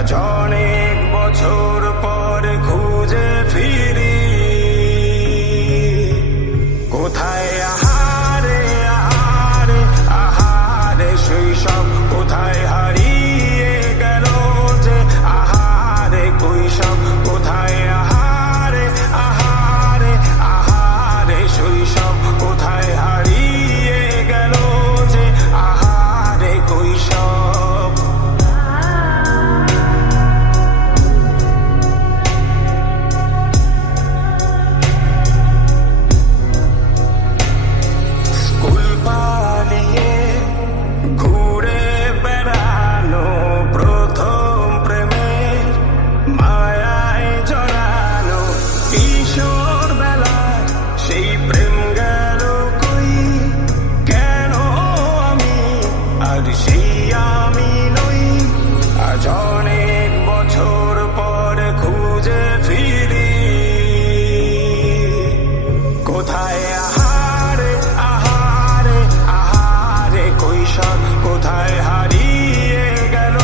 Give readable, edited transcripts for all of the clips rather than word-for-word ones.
আজ অনেক বছর পর খুঁজে ফিরি কোথায় আহারে আহারে আহারে শৈশব কোথায় হারিয়ে গেল যে আহারে কৈশব কোথায় আহারে আহারে আহারে শৈশব কোথায় হারিয়ে গেল যে আহারে কৈশব স্কুল পালিয়ে ঘুরে বেড়ানো প্রথম প্রেমের মায়ায় জড়ানো কিশোর বেলায় সেই প্রেম গেল কই কেন আমি আর সেই আমি নই আজ অনেক বছর পর খুঁজে ফিরি কোথায় আহারে আহারে আহারে কৈশোর কোথায় হারিয়ে গেল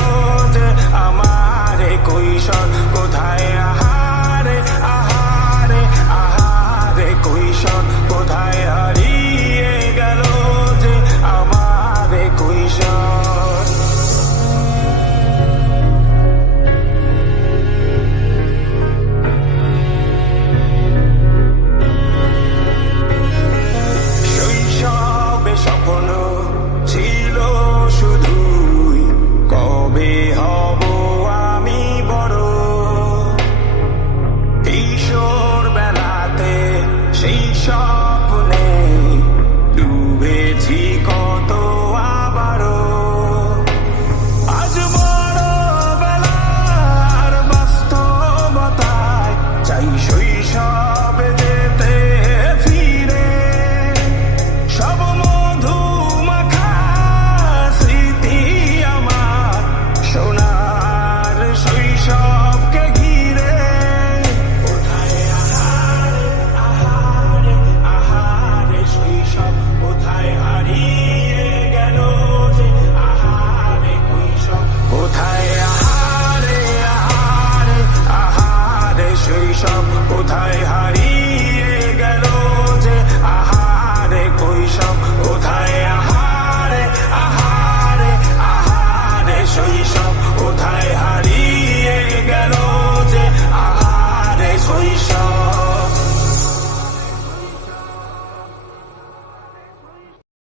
যে আমারে কৈশোর কোথায় আহারে আহারে আহারে কৈশোর কোথায় হারিয়ে গেল যে আমারে কৈশোর শৈশবে স্বপ্ন ছিল শুধুই কবে হব আমি বড় কিশোর বেলাতে সেই স্বপ্নে ডুবেছি কত আবারও আজ বড় বেলার বাস্তবতায় চাই শৈশবে যেতে ফিরে সব মধু মাখা স্মৃতি আমার সোনার শৈশবকে ঘিরে কোথায় আহারে আহারে আহারে শৈশব কোথায় হারিয়ে গেল যে আহারে কৈশোর কোথায় আহারে আহারে আহারে শৈশব কোথায় হারিয়ে